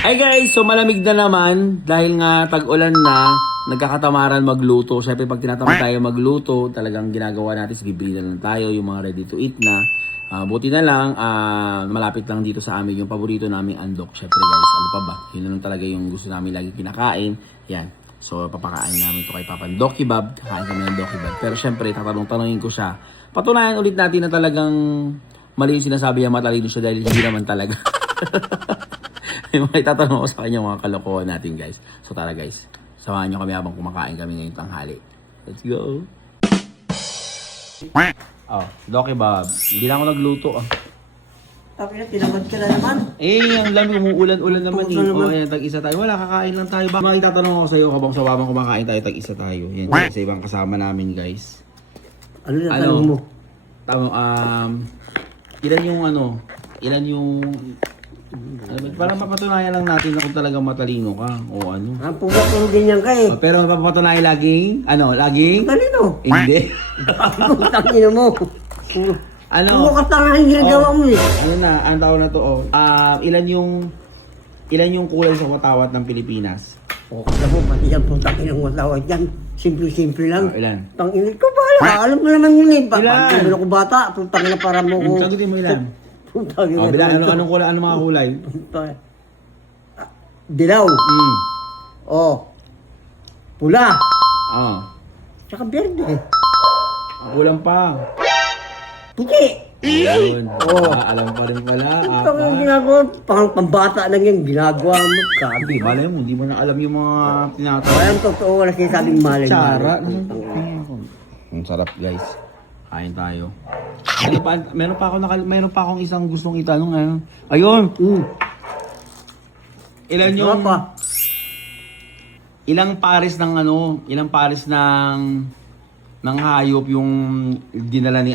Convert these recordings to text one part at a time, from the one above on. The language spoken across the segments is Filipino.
Hi guys! So malamig na naman dahil nga tag-ulan na, nagkakatamaran magluto. Syempre pag tinatamad tayo magluto, talagang ginagawa natin, libre na lang tayo, yung mga ready to eat na. Buti na lang, malapit lang dito sa amin yung paborito naming andok. Syempre guys, ano pa ba? Yun na lang talaga yung gusto namin lagi kinakain. Yan. So papakain namin to kay Papa Doki Bob. Kain kami ng Doki Bob. Pero syempre, tatanong-tanongin ko siya. Patunayan ulit natin na talagang mali yung sinasabi niya, matalino siya dahil hindi naman talaga. May mga itatanong ko sa kanya mga kalokohan natin guys. So tara guys, samahan nyo kami habang kumakain kami ngayong tanghali. Let's go! Oh, Doki Bob. Hindi na ako nagluto ah. Sabi na, tinamad ka na naman. Ang lamig, umuulan-ulan naman eh. Naman. Oh, ayan, tag-isa tayo. Wala, kakain lang tayo. Mga itatanong ako sa'yo habang sa babang kumakain tayo, tag-isa tayo. Yan, sa ibang kasama namin guys. Ano na tanong mo? Ilan yung para mapatunayan lang natin na kung talagang matalino ka o ano. Ang pugat-puro din yan ka eh. Pero mapapatunayan laging, laging? Talino. Hindi. Putang ina mo. Ano? Puro katangahan ginagawa mo eh. Ano na, ang tawag na to, ilan yung kulay sa watawat ng Pilipinas? O, alam mo, pati yan putang ina mo tawag yan. Simple-simple lang. Ilan? Tang ina ko ba? Alam mo naman yun eh. Ilan? Pag ako bata, putang ina para mo ko. Sagutin mo ilan? Putang ina. Bilang, anong kulay, anong mga kulay? Dilaw. O. Pula. Tsaka berde. Kulang pa. Puti. Ayun. Alam pa rin pala. Ito ang ginagawa, pambata lang yung ginagawa mo. Sabi, malay mo, hindi mo na alam yung mga tinatawag. Walang totoo, wala sinasabing malay. Tsara. Ang sarap guys. Kain tayo. Meron pa akong isang gustong itanong. Ayun. Ilang pares ng hayop yung dinala ni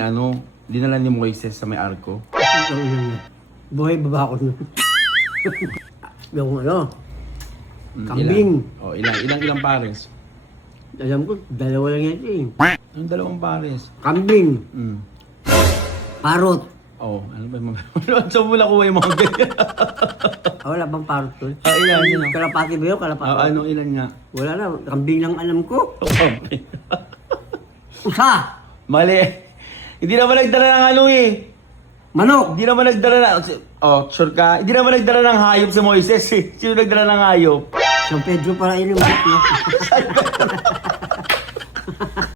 Moises sa may arko? Buhay baba ako nun. Yung kambing. Ilang pares? Alam ko, dalawa lang yan eh. Yung dalawang pares. Kambing. Parot. Ano ba yung mga... Saan mo nakuha yung mga ganyan? Wala bang parot doon? Ilan? Kalapati ba yun? Kalapati. Ilan nga? Wala na, kambing lang alam ko. Usa! Mali. Hindi naman nagdala ng Manok! Hindi naman nagdala ng... sure ka? Hindi naman nagdala ng hayop si Moises eh. Sino nagdala ng hayop? San Pedro para yun yung